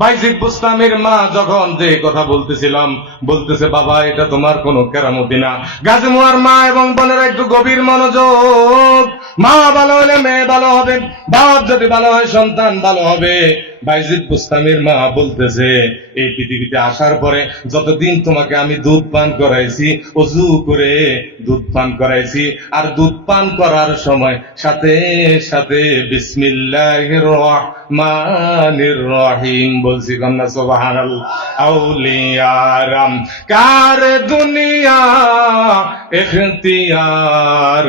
বাইজিদ বুস্তামির মা যখন যে কথা বলতেছিলাম, বলতেছে বাবা এটা তোমার কোনো কেরামতি না। গাজী মুয়ার মা এবং বোনেরা একটু গভীর মনোযোগ। মা ভালো হলে মেয়ে ভালো হবে, বাপ যদি ভালো হয় সন্তান ভালো হবে। বাইজিদ বুস্তামির মা বলতেছে এই পৃথিবীতে আসার পরে যতদিন তোমাকে আমি দুধ পান করাইছি, অজু করে দুধ পান করাইছি, আর দুধ পান করার সময় সাথে সাথে বিসমিল্লাহির রহমানির রহিম বলছি, কন্যা সুবহানাল্লাহ। আউলিয়ারাম কার দুনিয়া ইখতিয়ার,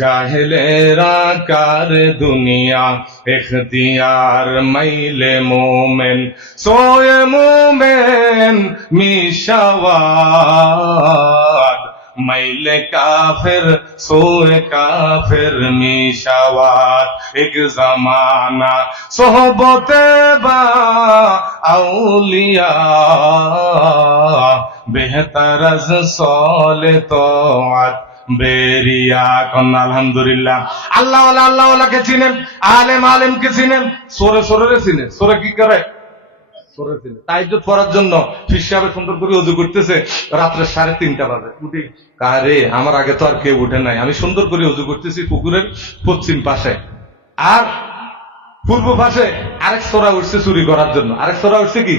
জাহেলেরা কার দুনিয়া ইখতিয়ার, মাইলে মোমেন সোয়ে মোমেন মিশাওয়াত, মাইলে কাফের সোয়ে কাফের মিশাওয়াত। এক জামানা সোহবতে বা আউলিয়া, বেহতর আজ সলে তোয়াত বেরিয়া। কন্যা আলহামদুলিল্লাহ। আল্লাহ আল্লাহকে চিনেন, আলেম আলেমকে চিনেন, সোরে সোরে চিনেন। সোরে কি করে? তাহাজ্জুদ পড়ার জন্য ফির সাহেব সুন্দর করে ওযু করতেছে, রাত্রে 3:30 বাজে। উঠি কারে আমার আগে তো আর কেউ উঠে নাই, আমি সুন্দর করে ওযু করতেছি পুকুরের পশ্চিম পাশে, আর পূর্ব পাশে আরেক সোরা উঠছে চুরি করার জন্য। আরেক সোরা উঠছে কি?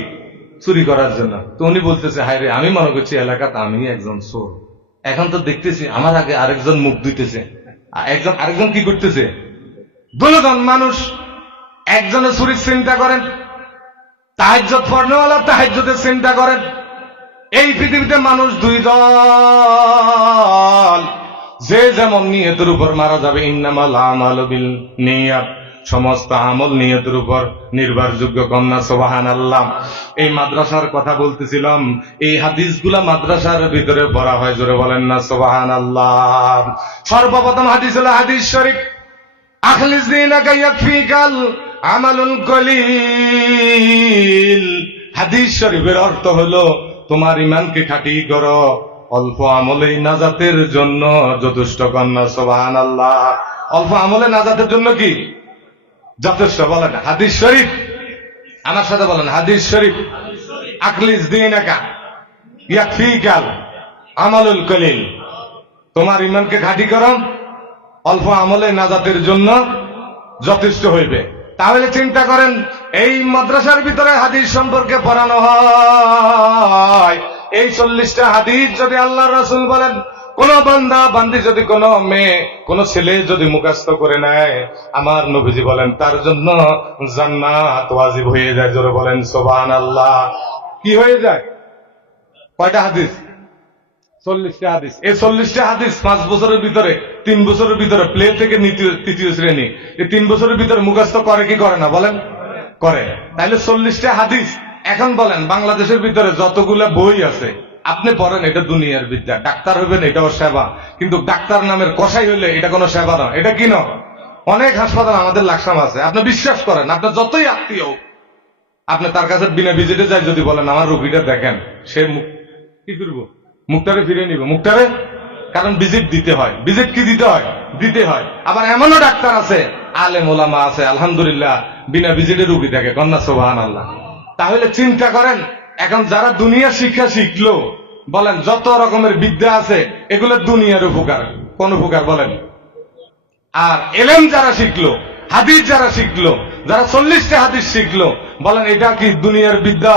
চুরি করার জন্য। তো উনি বলতেছে হায় রে, আমি মনে করছি এলাকাতে আমি একজন চোর, এখন তো দেখতেছি আমার আগে আরেকজন মুখ ধুইতেছে, আরেকজন কি করতেছে? দুজন মানুষ, একজনে চুরির চিন্তা করেন, তাহাজ্জুদ পড়নেওয়ালা তাহাজ্জুদের চিন্তা করেন। এই পৃথিবীতে মানুষ দুই দল, যে যেমন নিয়তের উপর মারা যাবে। ইন্নামাল আমালু বিন্নিয়াত, সমস্ত আমল নিয়তের উপর নির্ভরযোগ্য। কন্যা সুবহানাল্লাহ। এই মাদ্রাসার কথা বলতেছিলাম, এই হাদিসগুলা মাদ্রাসার ভিতরে পড়া হয়, জোরে বলেন না সুবহানাল্লাহ। সর্বপ্রথম হাদিস হলো হাদিস শরীফ, আখলিস দীনাকা ইয়াকফিকাল আমালুল কলিল। হাদিস শরীফের অর্থ হলো তোমার ইমানকে খাঁটি করো, অল্প আমলেই নাজাতের জন্য যথেষ্ট। কন্যা সুবহানাল্লাহ। অল্প আমলে নাজাতের জন্য কি যথেষ্ট? বলেন হাদিস শরীফ, আমার সাথে বলেন হাদিস শরীফ। আখলিস দীনাকা ইয়াকফিকাল আমালুল কলিল, তোমার ইমানকে খাঁটি করো, অল্প আমলে নাজাতের জন্য যথেষ্ট হইবে। তাহলে চিন্তা করেন, এই মাদ্রাসার ভিতরে হাদিস সম্পর্কে পড়ানো হয়, এই 40টা হাদিস যদি আল্লাহর রাসূল বলেন, কোন বান্দা বান্দি যদি কোন মেয়ে কোন ছেলে যদি মুখস্থ করে নেয়, আমার নবীজি বলেন তার জন্য জান্নাত ওয়াজিব হয়ে যায়। জোরে বলেন সুবহানাল্লাহ। কি হয়ে যায়? কয়টা হাদিস? 40টা হাদিস। এই 40টা হাদিস 5 বছরের ভিতরে, 3 বছরের ভিতরে প্লে থেকে তৃতীয় শ্রেণী, এই 3 বছরের ভিতরে মুখস্থ করে কি করে না? বলেন করে। তাইলে 40টা হাদিস। এখন বলেন বাংলাদেশের ভিতরে যতগুলা বই আছে আপনি পড়েন, এটা দুনিয়ার বিদ্যা। ডাক্তার হইবেন এটাও সেবা, কিন্তু ডাক্তার নামের কসাই হইলে এটা কোনো সেবা না। এটা কি না? অনেক হাসপাতাল আমাদের লাকসাম আছে, আপনি বিশ্বাস করেন, আপনার যতই আত্মীয় আপনি তার কাছে বিনা ভিজিটে যাই যদি বলেন আমার রোগীটা দেখেন, সে কি করবো? মুখটারে ফিরে নিব, মুখটারে। কারণ ভিজিট দিতে হয়। ভিজিট কি দিতে হয়? দিতে হয়। আবার এমনও ডাক্তার আছে, আলেম ওলামা আছে, আলহামদুলিল্লাহ, বিনা ভিজিটে রোগী দেখে। কন্যা সুবহানাল্লাহ। তাহলে চিন্তা করেন, এখন যারা দুনিয়া শিক্ষা শিখলো, বলেন যত রকমের বিদ্যা আছে এগুলো দুনিয়ার উপকার। কোন উপকার বলেন? আর এলেম যারা শিখলো, হাদিস যারা শিখলো, যারা 40টা হাদিস শিখলো, বলেন এটা কি দুনিয়ার বিদ্যা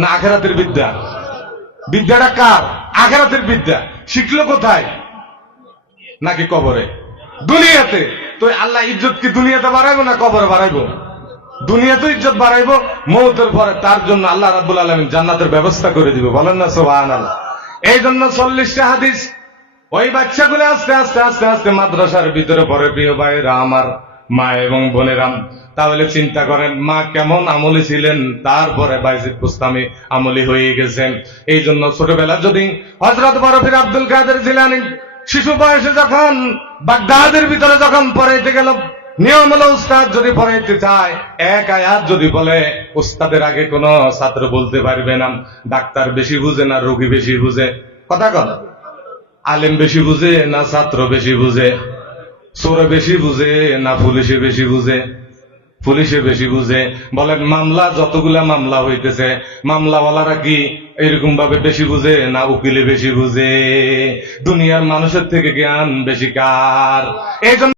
না আখিরাতের বিদ্যা? বিদ্যাটা কার? আখিরাতের বিদ্যা। শিখলো কোথায়? নাকি কবরে? দুনিয়াতে। তো আল্লাহ ইজ্জত কি দুনিয়াতে বাড়াইবো না কবরে বাড়াইবো? দুনিয়াতে ইজ্জত বাড়াইবো, মওতের পরে তার জন্য আল্লাহ রাব্বুল আলামিন জান্নাতের ব্যবস্থা করে দিবে। বলেন না সুবহানাল্লাহ। এই জন্য 40টা হাদিস ওই বাচ্চাগুলো আস্তে আস্তে আস্তে আস্তে মাদ্রাসার ভিতরে পড়ে। প্রিয় ভাইরা আমার, মা এবং বোনেরা, তাহলে চিন্তা করেন মা কেমন আমলি ছিলেন, তারপরে বাইজিদ বুস্তামি আমলি হয়ে গেছেন। এই জন্য ছোটবেলা যদি হযরত বরফির আব্দুল কাদের জিলানী শিশু বয়সে যখন বাগদাদের ভিতরে যখন পড়াইতে গেল, নিয়ম হলো উস্তাদ যদি পড়াইতে চায়, এক আয়াত যদি বলে, উস্তাদের আগে কোন ছাত্র বলতে পারবে না। ডাক্তার বেশি বুঝে না রোগী বেশি বুঝে? কথা কথা। আলেম বেশি বুঝে না ছাত্র বেশি বুঝে? চোরে বেশি বুঝে না পুলিশে বেশি বুঝে? পুলিশে বেশি বুঝে? বলেন মামলা যতগুলা মামলা হইতেছে মামলাওয়ালারা কি এরকম ভাবে বেশি বুঝে না উকিলে বেশি বুঝে? দুনিয়ার মানুষের থেকে জ্ঞান বেশি কার? এই জন্য